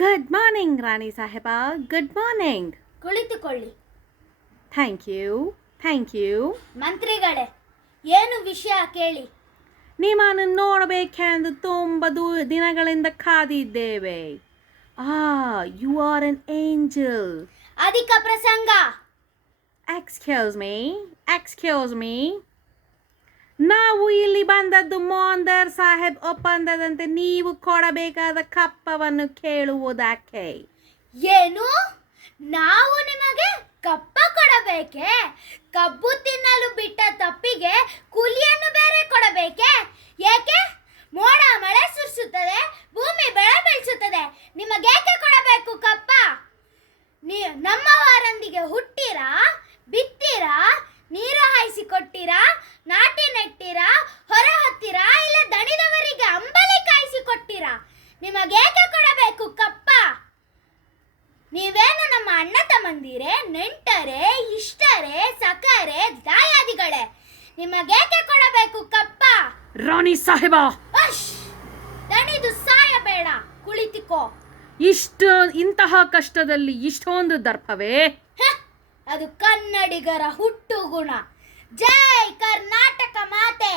Good morning ರಾಣಿ ಸಾಹೇಬ. Good morning. ಕುಳಿತುಕೊಳ್ಳಿ. Thank you. ಮಂತ್ರಿಗಳೇ, ಏನು ವಿಷಯ ಕೇಳಿ. ನಿಮ್ಮನ್ನು ನೋಡಬೇಕೆಂದು ತುಂಬ ದಿನಗಳಿಂದ ಕಾದಿದ್ದೇವೆ. You are an angel. ಅಧಿಕ ಪ್ರಸಂಗ. Excuse me. ನಾವು ಇಲ್ಲಿ ಬಂದದ್ದು ಮೊಂದರ್ ಸಾಹೇಬ್ ಒಪ್ಪಂದದಂತೆ ನೀವು ಕೊಡಬೇಕಾದ ಕಪ್ಪವನ್ನು ಕೇಳುವುದಕ್ಕೆ. ಏನು? ನಾವು ನಿಮಗೆ ಕಪ್ಪ ಕೊಡಬೇಕೆ? ಕಬ್ಬು ತಿನ್ನಲು ಬಿಟ್ಟ ತಪ್ಪಿಗೆ ಕೂಲಿಯನ್ನು ಬೇರೆ ಕೊಡಬೇಕೆ? ಏಕೆ? ಮೋಡ ಮಳೆ ಸುರಿಸುತ್ತದೆ, ಭೂಮಿ ಬೆಳೆ ಬೆಳೆಸುತ್ತದೆ, ನಿಮಗೇಕೆ ಕೊಡಬೇಕು ಕಪ್ಪ? ನಮ್ಮವರೊಂದಿಗೆ ಹುಟ್ಟಿರಾ, ಬಿತ್ತೀರಾ, ನೀರು ಹಾಯಿಸಿ ಕೊಟ್ಟಿರಾ, ನಾಟಿ ನೆಟ್ಟಿರಾ, ಹೊರ ಹೊತ್ತಿರಾ, ಇಲ್ಲ ದಣಿದವರಿಗೆ ಅಂಬಲಿ ಕಾಯಿಸಿ ಕೊಟ್ಟಿರಾ? ನಿಮಗೇಕೆ ಕೊಡಬೇಕು ಕಪ್ಪ? ನೀವೇನು ನಮ್ಮ ಅಣ್ಣ ತಮ್ಮಂದಿರೇ, ನೆಂಟರೇ, ಇಷ್ಟರೇ, ಸಖರೇ, ದಾಯಾದಿಗಳೇ? ನಿಮಗೇಕೆ ಕೊಡಬೇಕು ಕಪ್ಪ? ರಾಣಿ ಸಾಹೇಬ, ದಣಿದು ಸಾಯಬೇಡ, ಕುಳಿತುಕೋ. ಇಂತಹ ಕಷ್ಟದಲ್ಲಿ ಇಷ್ಟೊಂದು ದರ್ಪವೇ? ಅದು ಕನ್ನಡಿಗರ ಹುಟ್ಟು ಗುಣ. ಜೈ ಕರ್ನಾಟಕ ಮಾತೆ.